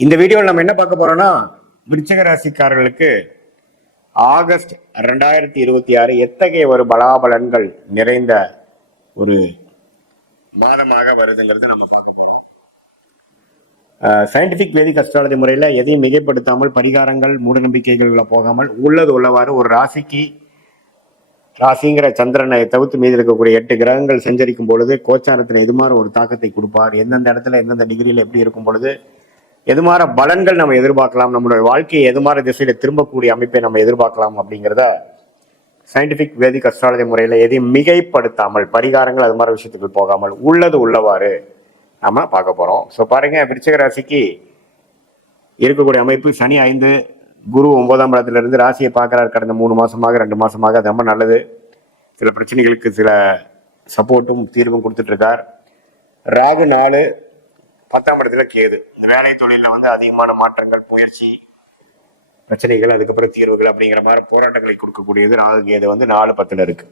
இந்த வீடியோவில் நம்ம என்ன பார்க்க போறோம்னா, விருச்சிக ராசிக்காரர்களுக்கு ஆகஸ்ட் 2026 எத்தகைய ஒரு பலாபலன்கள் நிறைந்த ஒரு மாதமாக வருதுங்கிறது நம்ம பார்க்க போறோம். சயின்டிபிக் வேதிக் அஸ்ட்ராலஜி முறையில் எதையும் மிகைப்படுத்தாமல், பரிகாரங்கள் மூடநம்பிக்கைகள்ல போகாமல், உள்ளது உள்ளவாறு ஒரு ராசிங்கிற சந்திரனை தவிர்த்து மீது இருக்கக்கூடிய 8 கிரகங்கள் சஞ்சரிக்கும் பொழுது கோச்சாரத்தில் எதுமாறு ஒரு தாக்கத்தை கொடுப்பார், எந்தெந்த இடத்துல எந்தெந்த டிகிரியில் எப்படி இருக்கும் பொழுது எதுமாற பலன்கள் நம்ம எதிர்பார்க்கலாம், நம்மளுடைய வாழ்க்கையை எதுமாற திசையில திரும்பக்கூடிய அமைப்பை நம்ம எதிர்பார்க்கலாம் அப்படிங்கிறத சயின்டிபிக் வேதிக் அஸ்ட்ராலஜி முறையில் எதையும் மிகைப்படுத்தாமல், பரிகாரங்கள் அது மாதிரி விஷயத்துக்கு போகாமல் உள்ளது உள்ளவாறு நம்ம பார்க்க போறோம். ஸோ பாருங்க, விருச்சிக ராசிக்கு இருக்கக்கூடிய அமைப்பு சனி 5, குரு 9ஆம் இடத்துல இருந்து ராசியை பார்க்கிறார். கடந்த 3 மாசமாக 2 மாசமாக அது ரொம்ப நல்லது. சில பிரச்சனைகளுக்கு சில சப்போர்ட்டும் தீர்வும் கொடுத்துட்டு இருக்கார். ராகு 4, 10ஆம் இடத்துல கேது. இந்த வேலை தொழில அதிகமான மாற்றங்கள், முயற்சி, பிரச்சனைகள், அதுக்கப்புறம் தீர்வுகள் அப்படிங்கிற மாதிரி போராட்டங்களை கொடுக்கக்கூடியது ராகு கேது 4, 10ல இருக்கு.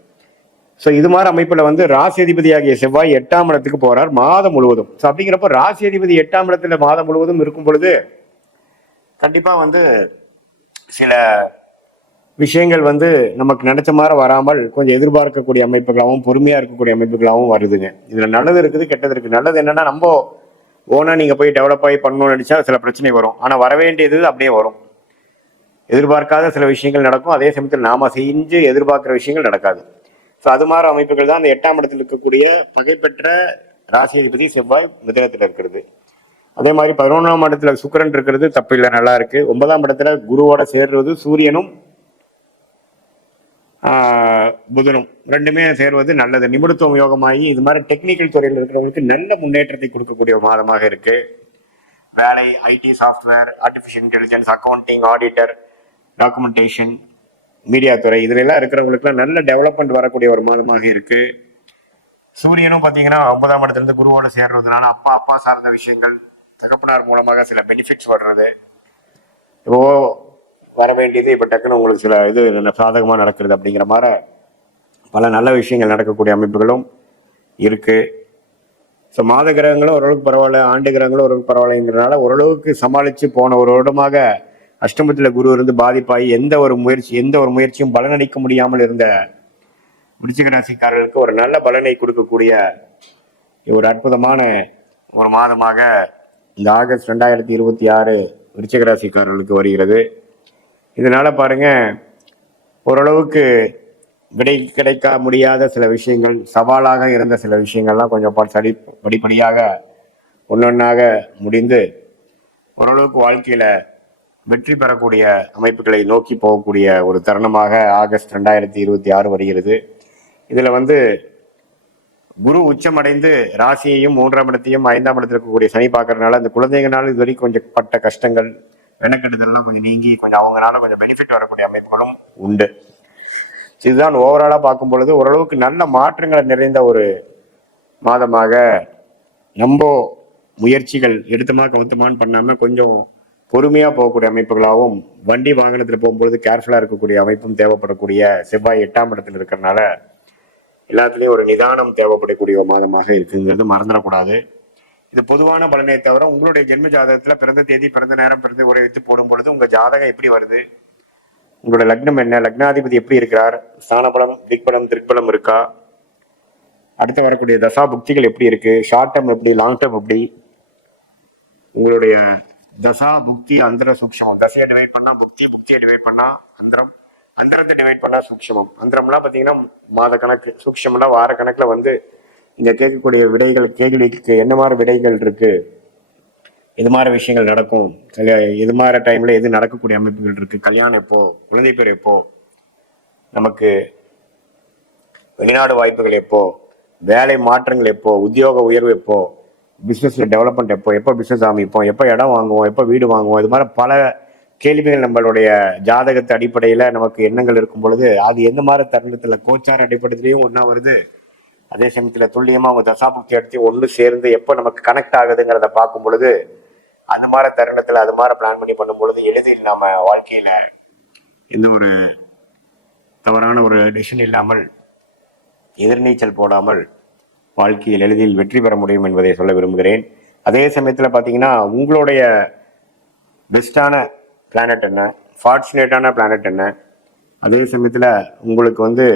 ஸோ இது மாதிரி அமைப்புல ராசி அதிபதியாகிய செவ்வாய் 8ஆம் இடத்துக்கு போறார் மாதம் முழுவதும். ஸோ அப்படிங்கிறப்ப ராசி அதிபதி 8ஆம் இடத்துல மாதம் முழுவதும் இருக்கும் பொழுது கண்டிப்பா சில விஷயங்கள் நமக்கு நினைச்ச மாதிரி வராமல் கொஞ்சம் எதிர்பார்க்கக்கூடிய அமைப்புகளாகவும் பொறுமையா இருக்கக்கூடிய அமைப்புகளாகவும் வருதுங்க. இதுல நல்லது இருக்குது, கெட்டது இருக்கு. நல்லது என்னன்னா, நம்ம ஓனா நீங்க போய் டெவலப் ஆகி பண்ணணும்னு நினைச்சா சில பிரச்சனை வரும். ஆனா வர வேண்டியது அப்படியே வரும். எதிர்பார்க்காத சில விஷயங்கள் நடக்கும். அதே சமயத்தில் நாம செஞ்சு எதிர்பார்க்கிற விஷயங்கள் நடக்காது. ஸோ அது மாதிரி அமைப்புகள் தான் அந்த 8ஆம் இடத்துல இருக்கக்கூடிய பகைப்பெற்ற ராசி அதிபதி செவ்வாய் மிதுனத்தில் இருக்கிறது. அதே மாதிரி 11ஆம் இடத்துல சுக்கிரன் இருக்கிறது தப்பு இல்லை, நல்லா இருக்கு. 9ஆம் இடத்துல குருவோட சேர்றது சூரியனும் புதனும் ரெண்டுமே சேர்வது நல்லது. நிபுணத்துவம் யோகமாகி இது மாதிரி டெக்னிக்கல் துறையில் இருக்கிறவங்களுக்கு நல்ல முன்னேற்றத்தை கொடுக்கக்கூடிய மாதமாக இருக்கு. வேலை, IT, software, artificial intelligence, accounting, auditor, documentation, media துறை, இதுல எல்லாம் இருக்கிறவங்களுக்குலாம் நல்ல டெவலப்மெண்ட் வரக்கூடிய ஒரு மாதமாக இருக்கு. சூரியனும் பாத்தீங்கன்னா 9ஆம் இடத்துல இருந்து குருவோட சேர்றதுனால அப்பா சார்ந்த விஷயங்கள், தகப்பனார் மூலமாக சில பெனிஃபிட்ஸ் வர்றது, இப்போ வர வேண்டியது இப்ப டக்குன்னு உங்களுக்கு சில இது சாதகமா நடக்கிறது அப்படிங்கிற மாதிரி பல நல்ல விஷயங்கள் நடக்கக்கூடிய அமைப்புகளும் இருக்கு. ஸோ மாத கிரகங்களும் ஓரளவுக்கு பரவாயில்ல, ஆண்டு கிரகங்களும் ஓரளவுக்கு பரவாயில்லைங்கிறதுனால ஓரளவுக்கு சமாளிச்சு போன ஒரு வருடமாக அஷ்டமத்துல குரு இருந்து பாதிப்பாகி எந்த ஒரு முயற்சியும் பலனளிக்க முடியாமல் இருந்த விருச்சிக ராசிக்காரர்களுக்கு ஒரு நல்ல பலனை கொடுக்கக்கூடிய ஒரு அற்புதமான ஒரு மாதமாக இந்த ஆகஸ்ட் 2026 விருச்சிக ராசிக்காரர்களுக்கு வருகிறது. இதனால பாருங்க, ஓரளவுக்கு விடை கிடைக்க முடியாத சில விஷயங்கள், சவாலாக இருந்த சில விஷயங்கள்லாம் கொஞ்சம் படிப்படியாக ஒன்னொன்னாக முடிந்து ஓரளவுக்கு வாழ்க்கையில வெற்றி பெறக்கூடிய அமைப்புகளை நோக்கி போகக்கூடிய ஒரு தருணமாக ஆகஸ்ட் 2026 வருகிறது. இதுல குரு உச்சமடைந்து ராசியையும் 3ஆம் இடத்தையும் 5ஆம் இடத்துல இருக்கக்கூடிய சனி பார்க்கறதுனால அந்த குழந்தைங்கனால இது வரைக்கும் கொஞ்சம் பட்ட கஷ்டங்கள், வெனக்கெடுதல்லாம் கொஞ்சம் நீங்கி கொஞ்சம் அவங்களால கொஞ்சம் பெனிஃபிட் வரக்கூடிய அமைப்புகளும் உண்டு. இதுதான் ஓவராலா பார்க்கும் பொழுது ஓரளவுக்கு நல்ல மாற்றங்களை நிறைந்த ஒரு மாதமாக, நம்ம முயற்சிகள் எடுத்தமா கவுத்தமான்னு பண்ணாம கொஞ்சம் பொறுமையா போகக்கூடிய அமைப்புகளாகவும், வண்டி வாகனத்தில் போகும்பொழுது கேர்ஃபுல்லா இருக்கக்கூடிய அமைப்பும் தேவைப்படக்கூடிய செவ்வாய் 8ஆம் இடத்துல இருக்கிறதுனால எல்லாத்துலயும் ஒரு நிதானம் தேவைப்படக்கூடிய மாதமாக இருக்குங்கிறது மறந்துடக்கூடாது. இது பொதுவான பலனை தவிர உங்களுடைய ஜென்ம ஜாதகத்துல பிறந்த தேதி, பிறந்த நேரம், பிறந்த உரை வைத்து போடும் பொழுது உங்க ஜாதகம் எப்படி வருது, உங்களோட லக்னம் என்ன, லக்னாதிபதி எப்படி இருக்கிறார், ஸ்தானபலம், திக்பலம், திருப்பலம் இருக்கா, அடுத்து வரக்கூடிய தசா புக்திகள் எப்படி இருக்கு, ஷார்ட் டேர்ம் எப்படி, லாங் டேர்ம் எப்படி, உங்களுடைய தசா புக்தி அந்தர சூக்ஷமம், தசையை டிவைட் பண்ணா புக்தி, புக்தியை டிவைட் பண்ணா அந்தரம், அந்தரத்தை டிவைட் பண்ணா சூக்ஷமம், அந்தரம்லாம் பாத்தீங்கன்னா மாத கணக்கு, சூக்ஷம்லாம் வார கணக்குல இங்க கேட்கக்கூடிய விடைகள், கேள்விக்கு என்ன மாதிரி விடைகள் இருக்கு, இது மாதிரி விஷயங்கள் நடக்கும், இது மாதிரி டைம்ல எது நடக்கக்கூடிய அமைப்புகள் இருக்கு, கல்யாணம் எப்போ, குழந்தை பேர் எப்போ, நமக்கு வெளிநாடு வாய்ப்புகள் எப்போ, வேலை மாற்றங்கள் எப்போ, உத்தியோக உயர்வு எப்போ, பிசினஸ்ல டெவலப்மெண்ட் எப்போ பிசினஸ் ஆரம்பிப்போம், எப்போ இடம் வாங்குவோம், எப்போ வீடு வாங்குவோம், இது மாதிரி பல கேள்விகள் நம்மளுடைய ஜாதகத்து அடிப்படையில நமக்கு எண்ணங்கள் இருக்கும் பொழுது அது எந்த மாதிரி தருணத்துல கோச்சார அடிப்படையிலையும் ஒன்னா வருது. அதே சமயத்துல துல்லியமா அவங்க தசாபுக்தி எடுத்து ஒன்று சேர்ந்து எப்போ நமக்கு கனெக்ட் ஆகுதுங்கிறத பார்க்கும் பொழுது அந்த மாதிரி தருணத்துல அது மாதிரி பிளான் பண்ணி பண்ணும் பொழுது எளிதில் நாம வாழ்க்கையில எந்த ஒரு தவறான ஒரு டெசிஷன் இல்லாமல், எதிர்நீச்சல் போடாமல் வாழ்க்கையில் எளிதில் வெற்றி பெற முடியும் என்பதை சொல்ல விரும்புகிறேன். அதே சமயத்துல பாத்தீங்கன்னா உங்களுடைய பெஸ்டான பிளானட் என்ன, ஃபார்ச்சுனேட்டான பிளானட் என்ன, அதே சமயத்தில் உங்களுக்கு வந்து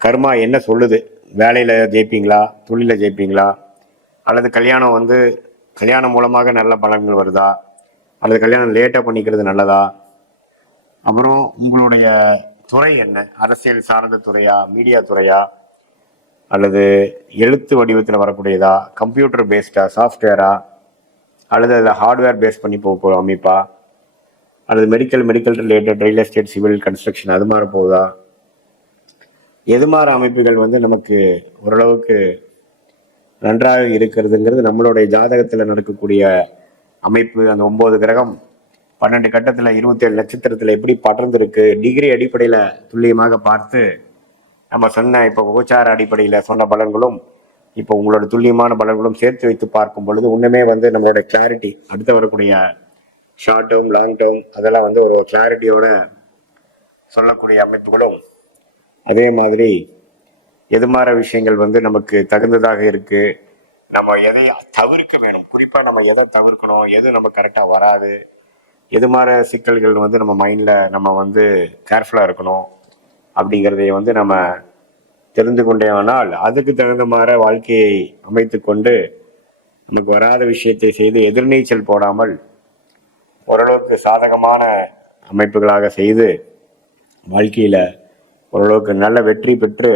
கர்மா என்ன சொல்லுது, வேலையில் ஜெயிப்பீங்களா, தொழிலில் ஜெயிப்பீங்களா, அல்லது கல்யாணம் வந்து கல்யாணம் மூலமாக நல்ல பலன்கள் வருதா, அல்லது கல்யாணம் லேட்டாக பண்ணிக்கிறது நல்லதா, அப்புறம் உங்களுடைய துறை என்ன, அரசியல் சார்ந்த துறையா, மீடியா துறையா, அல்லது எழுத்து வடிவத்தில் வரக்கூடியதா, கம்ப்யூட்டர் பேஸ்டா, சாஃப்ட்வேரா, அல்லது அதில் ஹார்ட்வேர் பேஸ் பண்ணி போக அமைப்பா, அல்லது medical related, real estate, civil, construction அது மாதிரி போகுதா, எது மாதிரி அமைப்புகள் வந்து நமக்கு ஓரளவுக்கு நன்றாக இருக்கிறதுங்கிறது நம்மளுடைய ஜாதகத்தில் நடக்கக்கூடிய அமைப்பு. அந்த 9 கிரகம் 12 கட்டத்தில் 27 நட்சத்திரத்தில் எப்படி படர்ந்துருக்கு டிகிரி அடிப்படையில் துல்லியமாக பார்த்து நம்ம சொன்ன இப்போ உபச்சார அடிப்படையில் சொன்ன பலன்களும் இப்போ உங்களோட துல்லியமான பலன்களும் சேர்த்து வைத்து பார்க்கும் பொழுது இன்னுமே வந்து நம்மளோட கிளாரிட்டி, அடுத்து வரக்கூடிய ஷார்ட் டேர்ம், லாங் டேர்ம் அதெல்லாம் வந்து ஒரு கிளாரிட்டியோட சொல்லக்கூடிய அமைப்புகளும், அதே மாதிரி எது மாதிரி விஷயங்கள் வந்து நமக்கு தகுந்ததாக இருக்கு, நம்ம எதை தவிர்க்க வேணும், குறிப்பாக நம்ம எதை தவிர்க்கணும், எது நம்ம கரெக்டாக வராது, எது மாதிரி சிக்கல்கள் வந்து நம்ம மைண்டில் நம்ம வந்து கேர்ஃபுல்லாக இருக்கணும் அப்படிங்கிறதை வந்து நம்ம தெரிந்து கொண்டேனால் அதுக்கு தகுந்த மாதிரி வாழ்க்கையை அமைத்து கொண்டு நமக்கு வராத விஷயத்தை செய்து எதிர்நீச்சல் போடாமல் ஓரளவுக்கு சாதகமான அமைப்புகளாக செய்து வாழ்க்கையில் ஓரளவுக்கு நல்ல வெற்றி பெற்று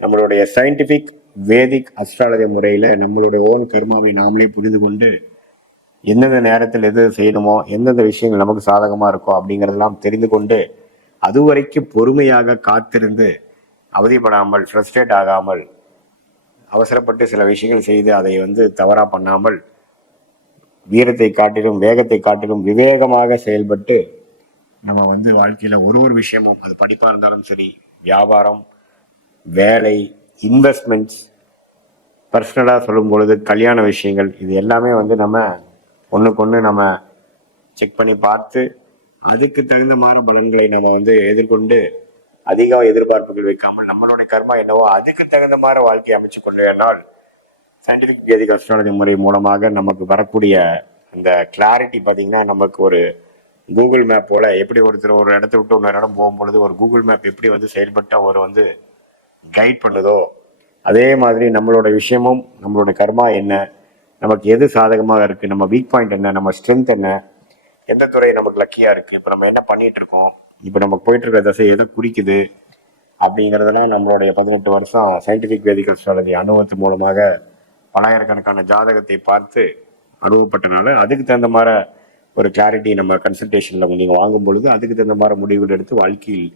நம்மளுடைய சயின்டிஃபிக் வேதிக் அஸ்ட்ராலஜி முறையில் நம்மளுடைய ஓன் கர்மாவை நாமளே புரிந்து கொண்டு எந்தெந்த நேரத்தில் எது செய்யணுமோ, எந்தெந்த விஷயங்கள் நமக்கு சாதகமாக இருக்கோ அப்படிங்கிறதெல்லாம் தெரிந்து கொண்டு அது வரைக்கும் பொறுமையாக காத்திருந்து அவதிப்படாமல், ஃப்ரஸ்ட்ரேட் ஆகாமல், அவசரப்பட்டு சில விஷயங்கள் செய்து அதை வந்து தவறாக பண்ணாமல் வீரத்தை காட்டிலும் வேகத்தை காட்டிலும் விவேகமாக செயல்பட்டு நம்ம வந்து வாழ்க்கையில் ஒரு விஷயமும், அது படிப்பாக இருந்தாலும் சரி, வியாபாரம், வேலை, இன்வெஸ்ட்மெண்ட்ஸ், பர்சனலாக சொல்லும் பொழுது கல்யாண விஷயங்கள், இது எல்லாமே வந்து நம்ம ஒன்றுக்கு நம்ம செக் பண்ணி பார்த்து அதுக்கு தகுந்த மாதிரி பலன்களை நம்ம வந்து எதிர்கொண்டு அதிக எதிர்பார்ப்புகள் வைக்காமல் நம்மளுடைய கர்மா என்னவோ அதுக்கு தகுந்த மாதிரி வாழ்க்கையை அமைச்சு கொண்டேனால் சயின்டிஃபிக் வேதிக் அஸ்ட்ராலஜி முறை மூலமாக நமக்கு வரக்கூடிய அந்த கிளாரிட்டி பார்த்தீங்கன்னா நமக்கு ஒரு கூகுள் மேப் போல, எப்படி ஒருத்தர் ஒரு இடத்த விட்டு இன்னொரு இடம் போகும்பொழுது ஒரு கூகுள் மேப் எப்படி வந்து செயல்பட்டு ஒரு வந்து கைட் பண்ணுதோ, அதே மாதிரி நம்மளோட விஷயமும் நம்மளோட கர்மா என்ன, நமக்கு எது சாதகமாக இருக்குது, நம்ம வீக் பாயிண்ட் என்ன, நம்ம ஸ்ட்ரென்த் என்ன, எந்த துறை நமக்கு லக்கியாக இருக்குது, இப்போ நம்ம என்ன பண்ணிட்டு இருக்கோம், இப்போ நமக்கு போயிட்டு இருக்க தசை எதை குறிக்குது அப்படிங்கிறதெல்லாம் நம்மளுடைய 18 வருஷம் சயின்டிஃபிக் வேதிக் அஸ்ட்ராலஜி அனுபவத்து மூலமாக பலாயிரக்கணக்கான ஜாதகத்தை பார்த்து அனுபவப்பட்டனால அதுக்கு தகுந்த மாதிரி ஒரு கிளாரிட்டி நம்ம கன்சல்டேஷனில் நீங்கள் வாங்கும் பொழுது அதுக்கு தகுந்த மாதிரி முடிவுகள் எடுத்து வாழ்க்கையில்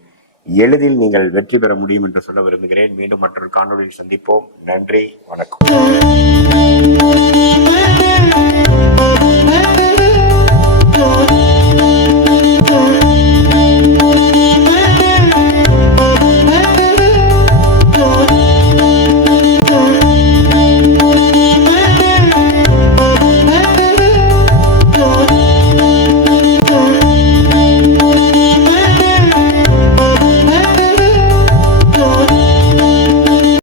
எளிதில் நீங்கள் வெற்றி பெற முடியும் என்று சொல்ல விரும்புகிறேன். மீண்டும் மற்றொரு காணொலியில் சந்திப்போம். நன்றி, வணக்கம்.